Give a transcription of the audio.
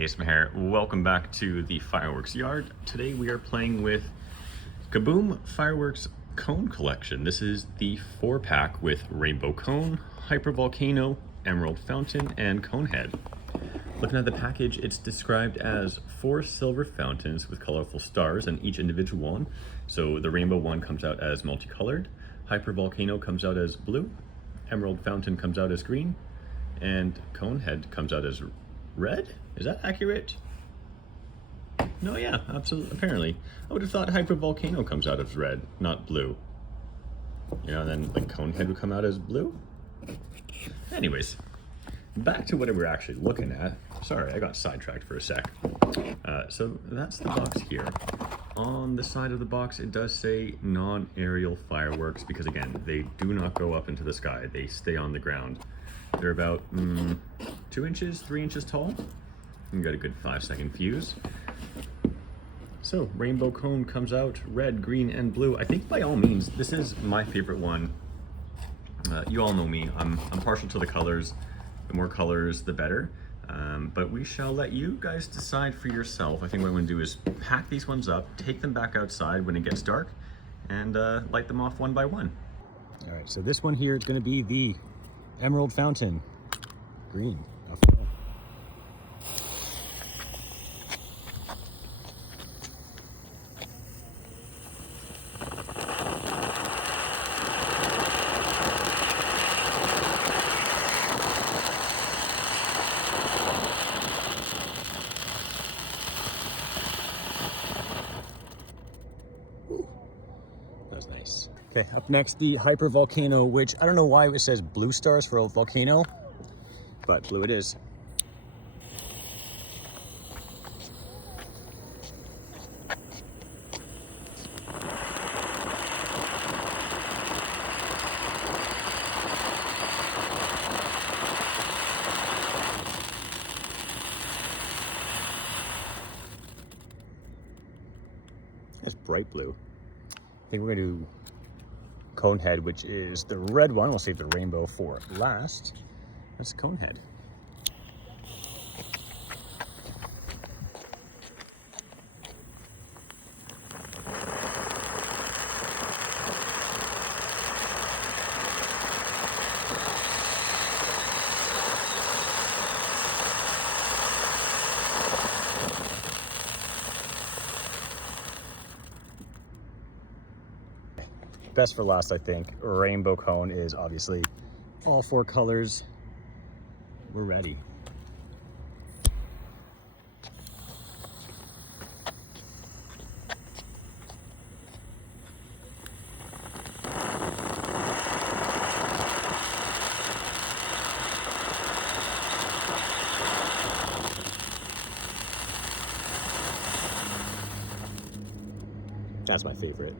Hey, it's Maher. Welcome back to the fireworks yard. Today we are playing with Kaboom Fireworks Cone Collection. This is the 4-pack with Rainbow Cone, Hyper Volcano, Emerald Fountain, and Cone Head. Looking at the package, it's described as 4 silver fountains with colorful stars on each individual one. So the rainbow one comes out as multicolored, Hyper Volcano comes out as blue, Emerald Fountain comes out as green, and Cone Head comes out as red? Is that accurate? No, yeah, absolutely. Apparently. I would have thought Hyper Volcano comes out as red, not blue. You know, then like Cone Head would come out as blue? Anyways, back to what we're actually looking at. Sorry, I got sidetracked for a sec. So that's the box here. On the side of the box, it does say non-aerial fireworks because, again, they do not go up into the sky. They stay on the ground. They're about 2 inches, 3 inches tall. You got a good 5-second fuse. So rainbow cone comes out red, green, and blue. I think by all means, this is my favorite one. You all know me. I'm partial to the colors. The more colors, the better. But we shall let you guys decide for yourself. I think what I'm going to do is pack these ones up, take them back outside when it gets dark, and light them off one by one. All right, so this one here is going to be the Emerald Fountain. Green. That's nice. Okay, up next, the Hyper Volcano, which I don't know why it says blue stars for a volcano, but blue it is. That's bright blue. I think we're gonna do Cone Head, which is the red one. We'll save the rainbow for last. That's Cone Head. Best for last, I think. Rainbow cone is obviously all 4 colors. We're ready. That's my favorite.